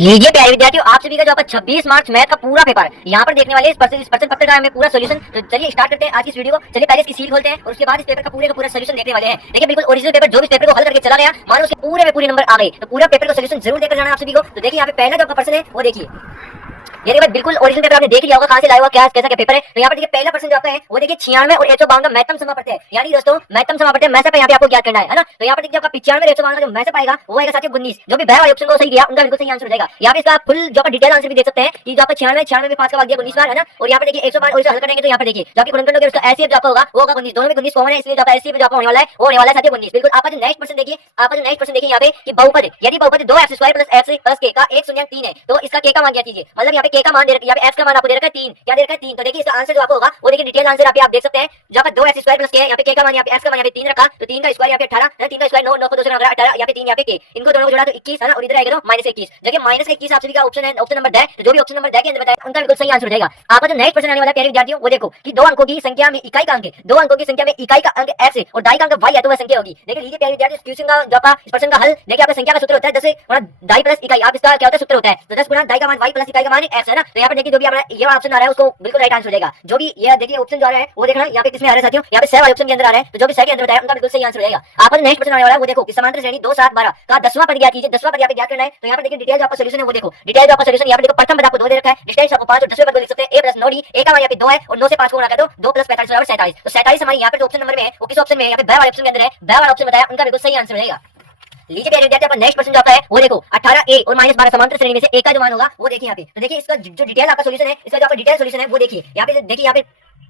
लीजिए प्यारे विद्यार्थियों, आप सभी का जो आपका 26 मार्च मैथ का पूरा पेपर यहाँ पर देखने वाले इस प्रश्न पत्र का हमें पूरा सोल्यूशन। तो चलिए स्टार्ट करते हैं आज की इस वीडियो को। चलिए पहले इसकी सील खोलते हैं और उसके बाद इस पेपर का पूरा सोल्यूशन देखने वाले हैं। देखिए बिल्कुल ओरिजिनल पेपर, जो भी पेपर को हल करके चला गया मानो उसके पूरे में पूरे नंबर आ गए। तो पूरा पेपर का सोल्यूशन जरूर देकर जाना आप सभी को। तो देखिए यहाँ पे पहला जो आपका प्रश्न है वो देखिए, ये देखिए बिल्कुल ओरिजिनल पेपर आपने देख लिया होगा कहां से लाया हुआ, क्या कैसा क्या पेपर है। तो यहाँ पर देखिए पहला प्रश्न जो आपका है वो देखिए 96 और 152 का महत्तम समापत्ति है। यानी दोस्तों महत्तम समापत्ति मैसअप यहाँ पे आपको ज्ञात करना है ना। तो यहाँ पर देखिए आपका 95 और 152 का जो मैसअप आएगा वो आएगा साथियों 19। जो भी बहर वाले ऑप्शन को सही दिया उनका बिल्कुल सही आंसर हो जाएगा। यहाँ पे इसका फुल जो आपका डिटेल आंसर भी देख सकते हैं कि जो आपका 96 में 5 का भाग दिया 19 बार है ना। और यहाँ पे देखिए 105 और इसे हल करेंगे तो यहाँ पे देखिए जो आपकी गुणनखंड उसका एचसीएफ जो आपका होगा वो होगा 19। दोनों में 19 कॉमन है, इसलिए जो आपका एचसीएफ जो आपका होने वाला है वो होने वाला है साथियों 19। बिल्कुल आपका जो नेक्स्ट प्रश्न देखिए, आपका जो नेक्स्ट प्रश्न देखिए यहाँ पे कि बहुपद, यदि बहुपद 2x² + x + k का 1/3 है तो इसका k का मान क्या कीजिए। मतलब यहाँ पे k का मान दे रखा है, यहाँ पे x का मान आपको दे रखा है 3, क्या दे रखा है 3। तो देखिए इसका आंसर जो आपको होगा वो देखिए डिटेल आंसर आप देख सकते हैं। जहाँ पर 2x² + k यहाँ पे k का मान, यहाँ पे x का मान यहाँ पे 3 रखा, तो 3 का स्क्वायर यहाँ पे 18 है, 3 का स्क्वायर 9, 9 को 2 से 18, यहाँ पे 3 यहाँ पे k, इनको दोनों को जोड़ा तो 21 है ना। और इधर आएगा तो -21। देखिए -21 आप सभी का ऑप्शन है, ऑप्शन नंबर द। तो जो भी ऑप्शन नंबर द के अंदर बताया उनका बिल्कुल सही आंसर हो जाएगा। आपका जो नेक्स्ट प्रश्न आने वाला है प्यारे विद्यार्थियों वो देखो कि 2 अंकों की संख्या में इकाई का अंक है, 2 अंकों की संख्या में इकाई का अंक x है और दाई का अंक y है तो वह संख्या होगी। देखिए लीजिए प्यारे विद्यार्थियों, क्वेश्चन का जो आपका इस प्रश्न का हल देखिए, आपका संख्या का सूत्र होता है 10 गुणा दाई प्लस इकाई। आप इसका क्या होता है सूत्र होता है, तो 10 गुणा दाई का मान y प्लस इकाई का मान x है ना। तो यहाँ पर देखिए जो भी आपका ये ऑप्शन आ रहा है उसको बिल्कुल राइट आंसर हो जाएगा। जो भी ये देखिए ऑप्शन जो आ रहा है वो देखना यहाँ पे किसमें आ रहा है साथियों, यहाँ पे स वाले ऑप्शन के अंदर आ रहा है। तो जो भी स के अंदर बताया उनका बिल्कुल सही आंसर हो जाएगा। आपका नेक्स्ट प्रश्न आने वाला है वो देखो कि समांतर श्रेणी 2 7 12 का 10वां पद ज्ञात कीजिए। 10वां पद यहाँ पे ज्ञात करना है। तो यहाँ पे देखिए डिटेल जो आपका सॉल्यूशन है वो देखो, डिटेल जो आपका सॉल्यूशन यहाँ पे देखो, प्रथम पद आपको 2 दे रखा है, डिस्टेंस आपको 5 और 10वें पद को लिख सकते हैं a + 9d। a का मान यहाँ पे 2 है और 9 से 5 को गुणा कर दो, 2 + 45 = 47। तो 47 हमारे यहाँ पे ऑप्शन नंबर में है वो किस ऑप्शन में है, यहाँ पे ब वाले ऑप्शन के अंदर है। ब वाला ऑप्शन बताया उनका बिल्कुल सही आंसर हो जाएगा। लीजिए प्यारे विद्यार्थी, अपन नेक्स्ट प्रश्न जो आता है वो देखो 18a और -12 समांतर श्रेणी में से a का जो मान होगा वो देखिए यहाँ पे। तो देखिए इसका जो डिटेल आपका सॉल्यूशन है, इसका जो आपका डिटेल सॉल्यूशन है वो देखिए यहाँ पे। देखिए यहाँ पे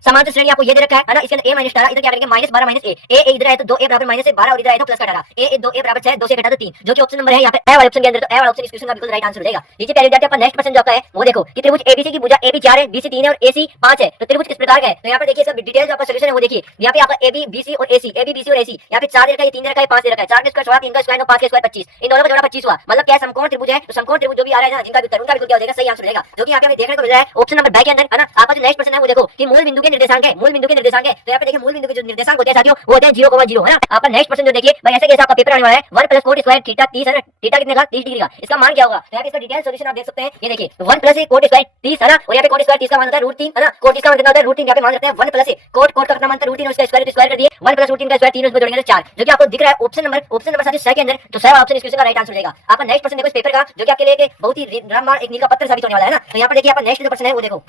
समांतर श्रेणी आपको ये दे रखा है ना, इसके अंदर a - 18, इधर क्या करेंगे -12 - a इधर है तो 2a = -12 और इधर है तो +18, a 2a = 6, 2 से घटा तो 3, जो कि ऑप्शन नंबर है यहाँ पे ए वाले ऑप्शन के अंदर। तो ए वाला ऑप्शन इस क्वेश्चन का बिल्कुल राइट आंसर हो जाएगा। लीजिए प्यारे विद्यार्थी, अपन नेक्स्ट प्रश्न जो आपका है वो देखो कि त्रिभुज एबीसी की भुजा AB 4 है, BC 3 है और AC 5 है। तो त्रिभुज किस प्रकार का है। तो यहाँ पे देखिए इसका डिटेल जो आपका सॉल्यूशन है वो देखिए, यहाँ पे आपका AB BC और AC, AB BC और AC यहाँ पे 4 दे रखा है, 3 दे रखा है, 5 दे रखा है, 4 का स्क्वायर 16, 3 का स्क्वायर 9, 5 का स्क्वायर 25, इन दोनों का जोड़ा 25 हुआ। मतलब क्या समकोण त्रिभुज है। तो समकोण त्रिभुज जो भी आ रहा है ना, जिनका उत्तर उनका बिल्कुल क्या हो जाएगा, सही आंसर हो जाएगा। जो कि यहाँ पे हमें देखने को मिल रहा है ऑप्शन नंबर ब के अंदर है ना। आपका जो नेक्स्ट प्रश्न है वो देखो कि मूल बिंदु के निर्देशांक है, मूल बिंदु के निर्देशांक है। तो यहाँ पे देखिए मूल बिंदु के जो निर्देशांक होते हैं साथियों वो होते हैं 0,0 है ना। आपका नेक्स्ट प्रश्न जो देखिए भाई ऐसे कैसे आपका पेपर आने वाला है 1 + cot स्क्वायर थीटा 30 है ना। थीटा कितने का 30 डिग्री का, इसका मान क्या होगा। तो यहाँ पे इसका डिटेल सॉल्यूशन आप देख सकते हैं। ये देखिए 1 + cot स्क्वायर 30 है ना, और यहाँ पे cot स्क्वायर 30 का मान होता है √3 है ना। cot इसका मान कितना होता है √3, यहाँ पे मान रखते हैं 1 + cot का कितना मान होता है √3 और इसका स्क्वायर कर दिए 1 + √3 का स्क्वायर 3 उसमें जोड़ेंगे तो 4, जो कि आपको दिख रहा है ऑप्शन नंबर साथियों 6 के अंदर। तो 6 वाला ऑप्शन इस क्वेश्चन का राइट आंसर हो जाएगा। आपका नेक्स्ट प्रश्न देखो इस पेपर का, जो कि आपके लिए बहुत ही रामबाण एक नील का पत्थर साबित होने वाला है ना। तो यहाँ पर देखिए आपका नेक्स्ट जो प्रश्न है वो देखो,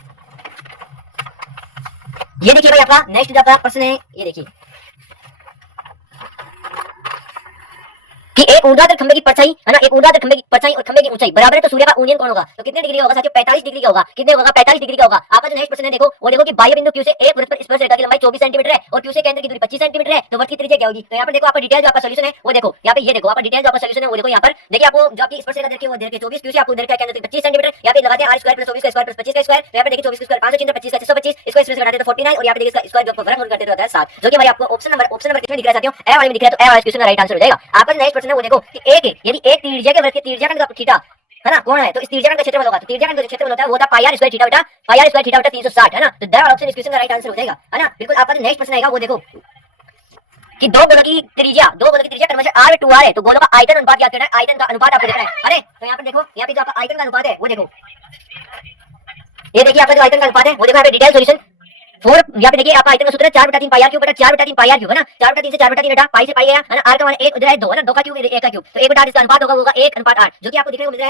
ये देखिए भाई आपका नेक्स्ट जो आपका प्रश्न है ये देखिए कि एक ऊर्ध्वाधर खंभे की परछाई है ना, एक ऊर्ध्वाधर खंभे की परछाई और खंभे की ऊंचाई बराबर है तो सूर्य का उन्नयन कोण होगा। तो कितने डिग्री होगा साथियों, 45 डिग्री का होगा। कितने होगा, 45 डिग्री का होगा। आपका जो नेक्स्ट प्रश्न है देखो वो देखो कि बाह्य बिंदु Q से एक वृत्त पर स्पर्श रेखा की लंबाई 24 सेंटीमीटर है और Q से केंद्र की दूरी 25 सेंटीमीटर है, तो वृत्त की त्रिज्या क्या होगी। तो यहाँ पर देखो आपका डिटेल जो आपका सॉल्यूशन है वो देखो, यहाँ पे ये देखो आपका डिटेल जो आपका सॉल्यूशन है वो देखो, यहाँ पर देखिए आपको जो आपकी स्पर्श रेखा देखिए वो देखिए 24, Q से आपको देखिए केंद्र तक 25 सेंटीमीटर, यहाँ पे लगाते हैं r² + 24 का स्क्वायर + 25 का स्क्वायर। यहाँ पे देखिए 24 का स्क्वायर 500, 25 का 625, इसको इसमें से घटाते तो 49 और यहाँ पे देखिए इसका स्क्वायर जो आपको वर्गमूल करते तो होता है 7, जो कि हमारे आपको ऑप्शन नंबर कितने दिख रहा है साथियों, ए वाले में दिख रहा है। तो ए वाले क्वेश्चन का राइट आंसर हो जाएगा। आपका नेक्स्ट प्रश्न है वो देखो कि एक यदि एक त्रिज्या के वृत्त के त्रिज्याखंड का थीटा है ना कोण है, तो इस त्रिज्याखंड का क्षेत्रफल होगा। तो त्रिज्याखंड का जो क्षेत्रफल होता है वो होता है πr² थीटा बटा 360 है ना। तो द ऑप्शन इस क्वेश्चन का राइट आंसर हो जाएगा है ना। बिल्कुल आपका जो नेक्स्ट प्रश्न आएगा वो देखो कि दो गोलों की त्रिज्या क्रमशः r और 2r है, तो गोलों का आयतन अनुपात ज्ञात करना है। आयतन का अनुपात आपको देखना है। अरे तो यहाँ पर देखो, यहाँ पे जो आपका आयतन का अनुपात है वो देखो, ये देखिए आपका जो आयतन का अनुपात है वो देखो यहाँ पे डिटेल सॉल्यूशन 4। यहाँ पे देखिए आपका आयतन का सूत्र है 4/3 πr³ बटा 4/3 πr³ है ना। 4/3 से 4/3 घटा पाई से पाई गया है ना। r का मान 1 उधर है 2 है ना, 2 का क्यूब 1 का क्यूब, तो 1/8 इसका अनुपात होगा 1/8, जो कि आपको देखने को मिल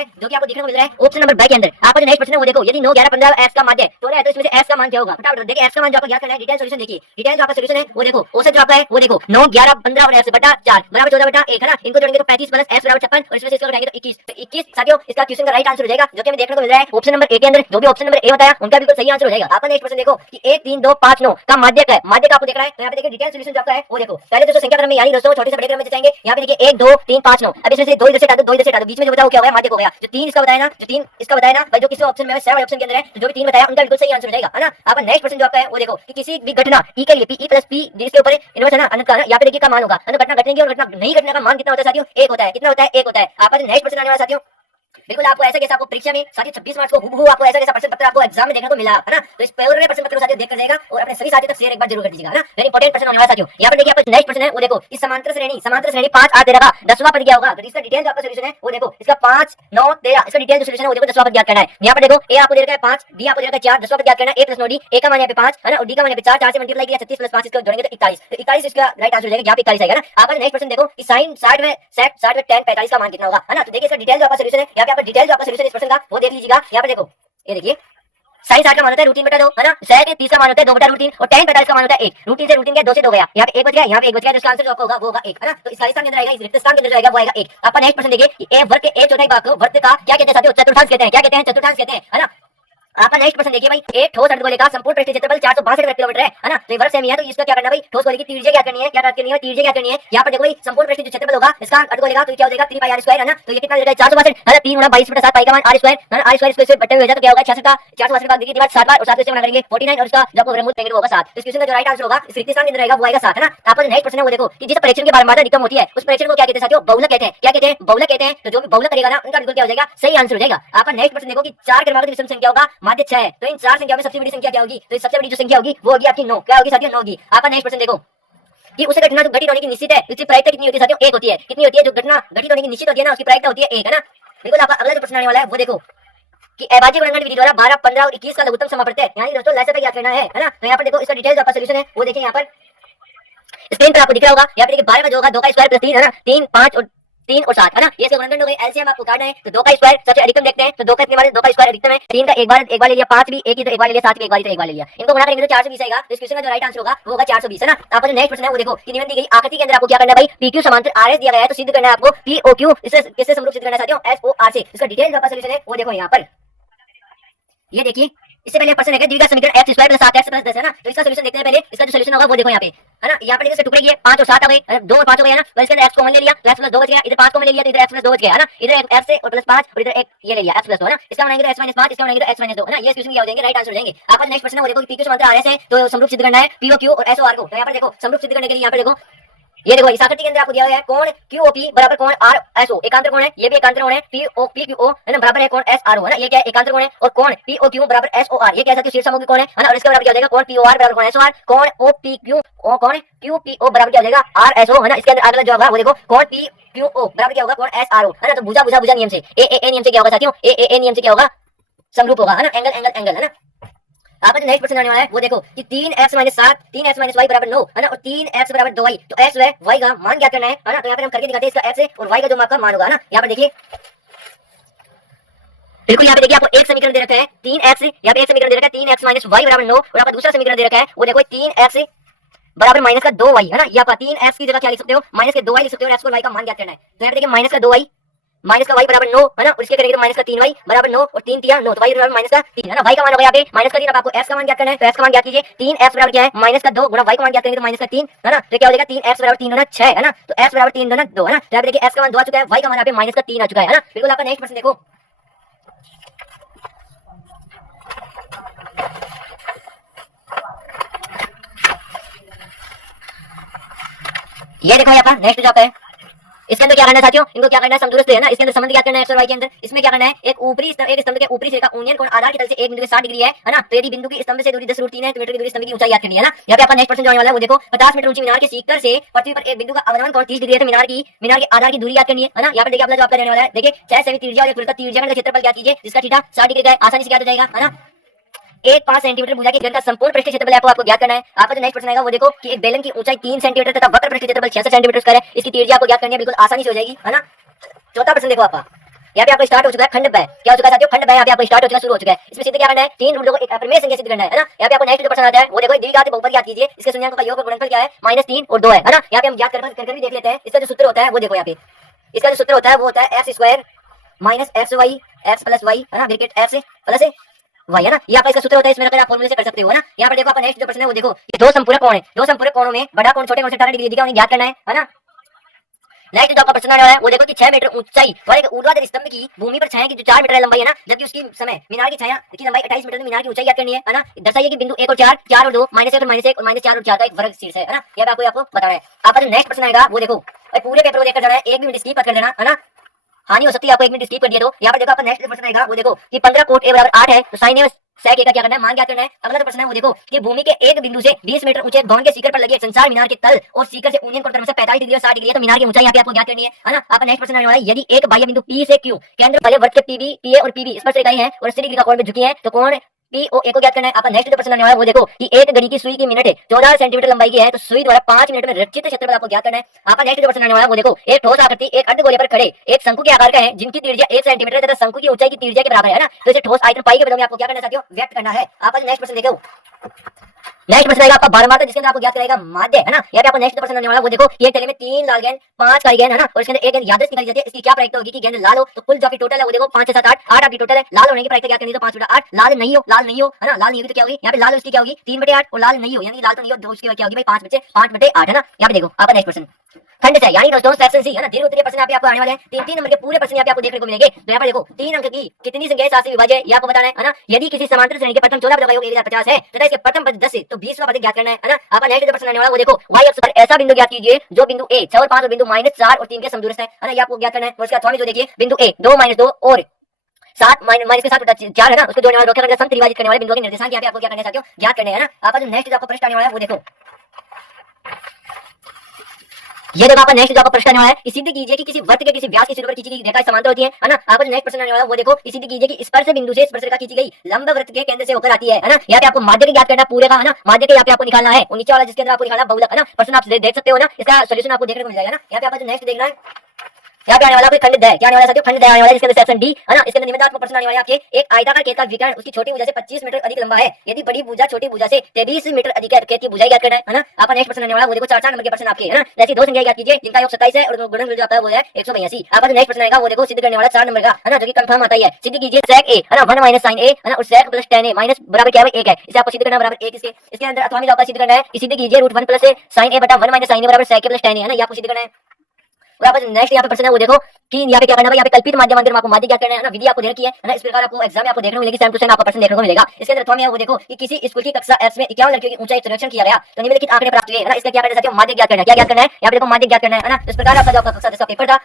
रहा है, ऑप्शन नंबर 2 के अंदर। आपका जो नेक्स्ट प्रश्न है वो देखो, यदि 9 11 15 x का माध्य तो है तो इसमें से x का मान क्या होगा। फटाफट देखिए x का मान जो आपको ज्ञात करना है। डिटेल सॉल्यूशन देखिए, डिटेल जो आपका सॉल्यूशन है वो देखो, औसत जो आपका है वो देखो 9 11 15 और x बटा 4 बराबर 14/1 है ना। इनको जोड़ेंगे तो 35 + x = 56 और इसमें से इसको घटाएंगे तो 21। तो 21 साथियों इसका क्वेश्चन का राइट आंसर हो जाएगा, जो कि हमें देखने को मिल रहा है ऑप्शन नंबर 1 के अंदर। जो भी ऑप्शन नंबर ए बताया उनका बिल्कुल सही आंसर हो जाएगा। आपका नेक्स्ट प्रश्न देखो कि 1 3 2 5 9 का माध्यक है, माध्यक आपको देख रहा है। तो यहाँ पे देखिए डिटेल सॉल्यूशन जो आपका है वो देखो, पहले दोस्तों संख्या क्रम में यानी दोस्तों छोटे से बड़े क्रम में जाएंगे। यहाँ पे देखिए 1 2 3 5 9, अब इसमें से 2 इधर से हटा दो, 2 इधर से हटा दो, बीच में जो बचा वो क्या हो गया, माध्यक हो गया। जो 3 इसका बताया ना, जो 3 इसका बताया ना भाई, जो किसी ऑप्शन में है 7 वाले ऑप्शन के अंदर है, तो जो भी 3 बताया उनका बिल्कुल सही आंसर हो जाएगा है ना। आपका नेक्स्ट प्रश्न जो आपका है वो देखो कि किसी भी घटना ई के लिए पी + p जिसके ऊपर इनवर्स है ना अनंत का, यहाँ पे देखिए का मान होगा, घटना घटने की और घटना नहीं घटने का मान कितना होता है साथियों, 1 होता है। कितना होता है, 1 होता है। आपका नेक्स्ट प्रश्न आने वाला साथियों बिल्कुल आपको ऐसा जैसा आपको परीक्षा में साथी 26 मार्क्स को हूबहू आपको ऐसा जैसा प्रश्न पत्र आपको एग्जाम में देखने को मिला है ना। तो इस पूरे प्रश्न पत्र को साथियों देख कर जाएगा और अपने सभी साथियों तक शेयर एक बार जरूर कर दीजिएगा ना। वेरी इंपॉर्टेंट प्रश्न होने वाला साथियों। यहाँ पर देखिए आपका नेक्स्ट प्रश्न है वो देखो, इस समांतर श्रेणी 5 8 13 का 10वां पद क्या होगा। तो इसका डिटेल जो आपका सॉल्यूशन है वो देखो, इसका 5 9 13 इसका डिटेल जो सॉल्यूशन है वो देखो 10वां पद ज्ञात करना है। यहाँ पर देखो ए आपको दे रखा है 5, बी आपको दे रखा है 4, 10वां पद ज्ञात करना है। ए प्लस 9 डी, ए का मान यहाँ पे 5 है ना और डी का मान यहाँ पे 4, 4 से मल्टीप्लाई किया 36 प्लस 5 इसको जोड़ेंगे तो 41, तो 41 इसका राइट आंसर हो जाएगा। यहाँ पे 41 आएगा ना। आपका नेक्स्ट प्रश्न देखो कि साइन 60 में 10 45 का मान कितना होगा है ना। तो देखिए इसका डिटेल जो आपका सॉल्यूशन है, यहाँ पे आपका डिटेल जो आपका सॉल्यूशन इस प्रश्न का वो देख लीजिएगा। यहाँ पे देखो ये देखिए साइन 60 का मान होता है रूटीन बटा 2 है ना, सेक 30 का मान होता है 2 बटा रूटीन और tan 45 का मान होता है 1। रूटीन से रूटीन गया 2 से 2 गया, यहाँ पे 1 बच गया, यहाँ पे 1 बच गया, तो इसका आंसर जो आपका होगा वो होगा 1 है ना। तो इस खाली स्थान के अंदर आएगा, इस रिक्त स्थान के अंदर आएगा वो आएगा 1। आपका नेक्स्ट प्रश्न देखिए कि ए वर्ग के एक चौथाई भाग को वर्ग का क्या कहते हैं साथियों, चतुर्थांश कहते हैं। क्या कहते हैं, चतुर्थांश कहते हैं है ना। आपका नेक्स्ट प्रश्न देखिए भाई, एक ठोस अर्धगोले का संपूर्ण पृष्ठीय क्षेत्रफल 462 किलोमीटर है ना। तो ये वर्ग सेमी है, तो इसका क्या करना भाई, ठोस गोले की त्रिज्या क्या करनी है, क्या करनी है, त्रिज्या क्या करनी है। यहाँ पर देखो भाई संपूर्ण पृष्ठीय क्षेत्रफल होगा इसका अर्धगोले का, तो क्या हो जाएगा 3 पाई r स्क्वायर है ना। तो ये कितना हो जाएगा 462 है ना, 3 गुणा 22 बटा 7 पाई का मान r स्क्वायर है ना। r स्क्वायर इसको बटे हुए हो जाए तो क्या होगा 66 का 462 का देखिए डिवाइड 7 बार और 7 से गुणा करेंगे 49 और इसका जब वर्गमूल करेंगे वो होगा 7। तो इस क्वेश्चन का जो राइट आंसर होगा इस रिक्त स्थान के अंदर आएगा वो आएगा 7 है ना। आपका नेक्स्ट प्रश्न है वो देखो कि जिस परीक्षण के बारे में मात्रा अधिकतम होती है उस परीक्षण को क्या कहते हैं साथियों, बहुलक कहते हैं। क्या कहते हैं, बहुलक कहते हैं। तो जो भी बहुलक करेगा ना उनका बिल्कुल क्या हो जाएगा, सही आंसर हो जाएगा। आपका नेक्स्ट प्रश्न देखो कि 4 क्रमांक की विषम संख्या होगा माध्य 6 है, तो इन 4 संख्याओं में सबसे बड़ी संख्या क्या होगी। तो सबसे बड़ी जो संख्या होगी वो होगी आपकी 9। क्या होगी साथियों, 9 होगी। आपका नेक्स्ट प्रश्न देखो कि उसे घटना जो घटित होने की निश्चित है उसकी प्रायिकता कितनी होती है साथियों, 1 होती है। कितनी होती है, जो घटना घटित होने की निश्चित होती है ना उसकी प्रायिकता होती है 1 है ना। बिल्कुल आपका अगला जो प्रश्न आने वाला है वो देखो कि अभाज्य गुणनखंड विधि द्वारा 12 15 और 21 का लघुत्तम समापन है, यानी दोस्तों लैसे पे याद करना है ना। तो यहाँ पर देखो इसका डिटेल जो आपका सॉल्यूशन है वो देखिए यहाँ पर स्क्रीन पर आपको दिख रहा होगा। यहाँ पे देखिए 12 का जो होगा 2 का स्क्वायर प्लस 3 है ना, 3 5 और 3 और 7 है ना। ये इसके गुणनखंड हो गए। एलसीएम आपको काटना है तो 2 का स्क्वायर सबसे अधिकतम देखते हैं, तो 2 का कितने बार, 2 का स्क्वायर अधिकतम है। 3 का एक बार ले लिया, 5 भी एक ही तो एक बार ले लिया, 7 भी एक बार ले लिया। इनको गुणा करेंगे तो 420 आएगा। तो इस क्वेश्चन का जो राइट आंसर होगा वो होगा 420 है ना। आपका जो नेक्स्ट प्रश्न है वो देखो कि निम्न दी गई आकृति के अंदर आपको क्या करना है भाई, PQ समांतर RS दिया गया है, तो सिद्ध करना है आपको POQ इससे किससे समरूप सिद्ध करना है साथियों, SOR से। इसका डिटेल जो आपका सॉल्यूशन है वो देखो यहाँ पर ये देखिए। इससे पहले प्रश्न है द्विघात समीकरण x square plus 7x plus 10 है ना। तो इसका सॉल्यूशन देखते हैं पहले। इसका जो सॉल्यूशन होगा वो देखो यहाँ पे है ना। यहाँ पर देखो टुकड़े किए 5 और 7 आ गए, 2 और 5 हो गए ना। तो इसके अंदर x कॉमन ले लिया तो x प्लस 2 बच गया, इधर 5 कॉमन ले लिया तो इधर x प्लस 2 बच गया है ना। इधर x से और प्लस 5 और इधर एक ये ले लिया x प्लस 2 है ना। इसका बनाएंगे तो x माइनस 5, इसका बनाएंगे तो x माइनस 2 है ना। ये क्वेश्चन क्या हो जाएंगे, राइट आंसर हो जाएंगे। आपका नेक्स्ट प्रश्न है वो देखो कि PQ समांतर RS है तो समरूप सिद्ध करना है POQ और SOR को। तो यहाँ पर देखो समरूप सिद्ध करने के लिए यहाँ पर देखो ये देखो इस आकृति के अंदर आपको दिया गया है कोण QOP बराबर कोण RSO एकांतर कोण है, ये भी एकांतर कोण है POPQO है ना बराबर है कोण SRO है ना। ये क्या है, एकांतर कोण है। और कोण POQ बराबर SOR ये क्या है साथियों, शीर्षसमूह कोण है ना। और इसके बराबर क्या हो जाएगा कोण POR बराबर कोण SOR, कोण OPQ और कोण QPO बराबर क्या हो जाएगा RSO है ना। इसके अंदर अगला जवाब है वो देखो कोण PQO बराबर क्या होगा कोण SRO है ना। तो भुजा भुजा भुजा नियम से ए नियम से क्या होगा साथियों, ए नियम से क्या होगा, समरूप होगा है ना। एंगल एंगल एंगल है ना। आपका जो नेक्स्ट प्रश्न आने वाला है वो देखो कि 3x - 7 3x - y बराबर 9 है ना और 3x बराबर 2y। तो x है y का मान ज्ञात करना है ना। तो यहाँ पर हम करके दिखाते हैं इसका x है और y का जो आपका मान होगा ना। यहाँ पर देखिए बिल्कुल यहाँ पे देखिए आपको एक समीकरण दे रखा है 3x, यहाँ पे एक समीकरण दे रखा है 3x - y बराबर 9 और आपका दूसरा समीकरण दे रखा है वो देखो 3x बराबर माइनस का 2y है ना। यहाँ पर 3x की जगह क्या लिख सकते हो, माइनस के 2y लिख सकते हो और x और y का मान ज्ञात करना है। तो यहाँ पे देखिए माइनस का 2y माइनस का y बराबर 9 है ना और इसके करेंगे तो माइनस का 3y बराबर 9 और 3 3 9 तो y बराबर माइनस का 3 है ना। y का मान होगा यहाँ पे माइनस का 3। अब आपको x का मान ज्ञात करना है तो x का मान ज्ञात कीजिए। 3x बराबर क्या है माइनस का 2 गुणा y का मान ज्ञात करेंगे तो माइनस का 3 है ना। तो क्या हो जाएगा 3x बराबर 3 गुना 6 है ना। तो x बराबर 3 गुना 2 है ना। तो यहाँ पे देखिए x का मान 2 आ चुका है, y का मान यहाँ पे माइनस का 3 आ चुका है ना। बिल्कुल आपका नेक्स्ट प्रश्न देखो ये देखो यहाँ पर नेक्स्ट जो आपका है इसके अंदर क्या करना है साथियों, इनको क्या करना है समदूरस्थ है ना। इसके अंदर संबंध क्या करना है x और y के अंदर। इसमें क्या करना है एक ऊपरी स्तंभ, एक स्तंभ के ऊपरी सिरे का उन्नयन कोण आधार की तल से एक बिंदु के 60 डिग्री है ना। तो यदि बिंदु की स्तंभ से दूरी 10√3 है तो मीटर की दूरी स्तंभ की ऊंचाई याद करनी है ना। यहाँ पे आपका नेक्स्ट प्रश्न जो आने वाला है वो देखो 50 मीटर ऊंची मीनार के शिखर से पृथ्वी पर एक बिंदु का अवनमन कोण 30 डिग्री है। तो मीनार के आधार की दूरी याद करनी है ना। यहाँ पर देखिए अपना जो आपका रहने वाला है देखिए 6 सेमी त्रिज्या और त्रिज्या का क्षेत्रफल ज्ञात कीजिए जिसका थीटा 60 डिग्री का है, आसानी से ज्ञात हो जाएगा है ना। 1 5 सेंटीमीटर भुजा के घन का संपूर्ण पृष्ठीय क्षेत्रफल आपको ज्ञात करना है। आपका जो नेक्स्ट प्रश्न आएगा वो देखो कि एक बेलन की ऊंचाई 3 सेंटीमीटर तथा वक्र पृष्ठीय क्षेत्रफल 66 सेंटीमीटर स्क्वायर है, इसकी त्रिज्या आपको ज्ञात करनी है। बिल्कुल आसानी से हो जाएगी है ना। चौथा प्रश्न देखो आपका यहाँ पे आपको स्टार्ट हो चुका है खंड ब। क्या हो चुका है साथियों, खंड ब यहाँ पे आपको स्टार्ट हो चुका है, शुरू हो चुका है। इसमें सिद्ध क्या करना है, 3 रूटों को एक अप्रमेय संख्या सिद्ध करना है ना। यहाँ पे आपको नेक्स्ट जो प्रश्न आता है वो देखो द्विघात बहुपद याद कीजिए, इसके शून्याङ्कों का योग और गुणनफल क्या है -3 और 2 है ना। यहाँ पे हम याद कर भी देख लेते हैं। इसका जो सूत्र होता है वो देखो यहाँ पे इसका जो सूत्र होता है वो होता है x square minus xy x plus y है ना ब्रैकेट x प्लस y है ना। ये आपका इसका सूत्र होता है। इसमें अगर आप फॉर्मूले से कर सकते हो ना। यहाँ पर देखो आपका नेक्स्ट जो प्रश्न है वो देखो ये दो संपूरक कोण है, दो संपूरक कोणों में बड़ा कोण छोटे कोण से 18 डिग्री दिखा उन्हें ज्ञात करना है ना। नेक्स्ट जो आपका प्रश्न आने वाला है वो देखो कि 6 मीटर ऊंचाई वाले ऊर्ध्वाधर स्तंभ की भूमि पर छाया की जो 4 मीटर लंबाई है ना, जबकि उसकी समय मीनार की छाया की लंबाई 28 मीटर, मीनार की ऊंचाई ज्ञात करनी है ना। दर्शाइए कि बिंदु 1 और 4 4 और 2 -1 और -1 और -4 और 4 का एक वर्ग शीर्ष है ना। ये आपको बताना है। आपका जो नेक्स्ट प्रश्न आएगा वो देखो पूरे पेपर को देखकर जाना है, एक भी मिनट स्किप मत कर देना है ना। हानि हो सकती है। आपको 1 मिनट स्किप कर दिया तो यहाँ पर देखो आपका नेक्स्ट प्रश्न आएगा, वो देखो कि 15 कोट ए बराबर 8 है तो साइन ए सेक ए का क्या करना है, मान ज्ञात करना है। अगला जो प्रश्न है वो देखो कि भूमि के एक बिंदु से 20 मीटर ऊंचे भवन के शिखर पर लगे संसार मीनार के तल और शिखर से यूनियन कोण से 45 डिग्री और 60 डिग्री है, तो मीनार की ऊंचाई यहाँ पे आपको ज्ञात करनी है ना। आपका नेक्स्ट प्रश्न आने वाला है, यदि एक बाह्य बिंदु P से Q केंद्र वाले वृत्त के PB, PA और PB स्पर्श रेखाएं हैं और 80 डिग्री का कोण में झुकी है तो कोण POA को ज्ञात करना है। आपका नेक्स्ट जो प्रश्न आने वाला है वो देखो कि एक घड़ी की सुई की मिनट है 14 सेंटीमीटर लंबाई की है तो सुई द्वारा 5 मिनट में रचित क्षेत्रफल आपको ज्ञात करना है। आपका नेक्स्ट जो प्रश्न आने वाला है वो देखो एक ठोस आकृति एक अर्धगोले पर खड़े एक शंकु के आकार का है जिनकी त्रिज्या 1 सेंटीमीटर है तथा शंकु की ऊंचाई की त्रिज्या के बराबर है ना, तो इसे ठोस आयतन पाई के पदों में आपको क्या करना चाहते हो, व्यक्त करना है। आपका नेक्स्ट प्रश्न देखो, नेक्स्ट प्रश्न आएगा आपका 12 मार्क, जिसके अंदर आपको ज्ञात करेगा माध्य है ना। यहाँ पे आपको नेक्स्ट प्रश्न आने वाला वो देखो ये थैले में 3 लाल गेंद 5 काली गेंद है ना, और इसके अंदर एक गेंद यादृच्छिक निकाली जाती है। इसकी क्या प्रायिकता होगी कि गेंद लाल हो तो कुल जो आपकी टोटल है वो देखो 5 7 8 आपकी टोटल है। लाल होने की प्रायिकता क्या करनी है तो 5 बटा 8, लाल नहीं हो है ना, लाल नहीं होगी तो क्या होगी यहाँ पे लाल उसकी क्या होगी 3 बटे 8 और लाल नहीं हो यानी लाल तो नहीं हो तो उसकी क्या होगी भाई 5 बटे 8 है ना। यहाँ पे देखो आपका नेक्स्ट प्रश्न खंड से यानी दोस्तों सेक्शन सी है ना, दीर्घ उत्तरीय प्रश्न यहाँ पे आपको आने वाले हैं। 3 नंबर के पूरे प्रश्न यहाँ पे आपको देखने को मिलेंगे। तो यहाँ पर देखो 3 अंक की कितनी संख्या 7 से विभाज्य ये आपको बताना है ना। यदि किसी समांतर श्रेणी के प्रथम 14 पदों का योग 1050 है तथा इसके प्रथम पद 10 से तो 20वां पद ज्ञात करना है ना। आपका नेक्स्ट जो प्रश्न आने वाला वो देखो y अक्ष पर ऐसा बिंदु ज्ञात कीजिए जो बिंदु a 6 और 5 और बिंदु -4 और 3 के समदूरस्थ है ना, ये आपको ज्ञात करना है। और इसके अथवा में जो देखिए बिंदु a 2 -2 और 7 माइनस के साथ 4 है ना, उसको जोड़ने वाला रेखाखंड सम त्रिभाजित करने वाले बिंदुओं के निर्देशांक यहाँ पे आपको क्या करना चाहते हो, ज्ञात करने हैं ना। आपका जो नेक्स्ट जो आपका प्रश्न आने वाला है वो देखो ये देखो आपका नेक्स्ट जो आपका प्रश्न आने वाला है कि सिद्ध कीजिए कि किसी वृत्त के किसी व्यास की सिरे पर खींची गई रेखा समांतर होती है ना। आपका जो नेक्स्ट प्रश्न आने वाला है वो देखो कि सिद्ध कीजिए कि स्पर्श बिंदु से स्पर्श रेखा खींची गई लंब वृत्त के केंद्र से होकर आती है ना। यहाँ पे आपको माध्य के ज्ञात करना पूरे का है ना, माध्य के यहाँ पे आपको निकालना है और नीचे वाला जिसके अंदर आपको निकालना बहुलक है ना। प्रश्न आप देख सकते हो ना, इसका सोल्यूशन आपको देखने को मिल जाएगा ना। यहाँ पे आपको जो नेक्स्ट देखना है यहाँ पे आने वाला कोई खंड है, क्या आने वाला साथियों खंड आने वाला है, इसके अंदर सेक्शन डी है ना। इसके अंदर निम्नलिखित प्रश्न आने वाले आपके एक आयताकार खेत का विकर्ण उसकी छोटी भुजा से 25 मीटर अधिक लंबा है यदि बड़ी भुजा छोटी भुजा से 23 मीटर अधिक है, खेत की भुजा ज्ञात करना है ना। आपका नेक्स्ट प्रश्न आने वाला वो देखो 4 नंबर के प्रश्न आपके है ना। जैसे दो संख्या ज्ञात कीजिए जिनका योग 27 है और गुणनफल जो आता है वो है 182। आपका जो नेक्स्ट प्रश्न आएगा वो देखो सिद्ध करने वाला 4 नंबर का है ना, जो कि कंफर्म आता है। सिद्ध कीजिए sec a है ना 1 माइनस sin a है ना और sec plus tan a minus बराबर क्या है 1 है, इसे आपको सिद्ध करना बराबर 1 इसके अंदर अथवा में आपका सिद्ध करना है कि सिद्ध कीजिए √1 प्लस sin a बटा 1 माइनस sin a बराबर sec a plus tan a है ना, ये आपको सिद्ध करना है। और आप नेक्स्ट यहाँ पे प्रश्न है वो देखो कि यहाँ पे क्या करना है, यहाँ पे कल्पित माध्यम अंतर में आपको माध्य क्या करना है ना, विधि आपको देखी है ना। इस प्रकार आपको एग्जाम में आपको देखने को मिलेगी, सेम टू सेम आपको प्रश्न देखने को मिलेगा। इसके अंदर में वो देखो कि किसी स्कूल की कक्षा F में 51 लड़कियों की ऊंचाई सर्वेक्षण किया गया तो निम्नलिखित आंकड़े प्राप्त हुए है ना। इसका क्या करना है, माध्य ज्ञात करना है। क्या ज्ञात करना है यहाँ पे देखो माध्य ज्ञात करना है ना। इस प्रकार आपका जो आपका कक्षा 10 का पेपर था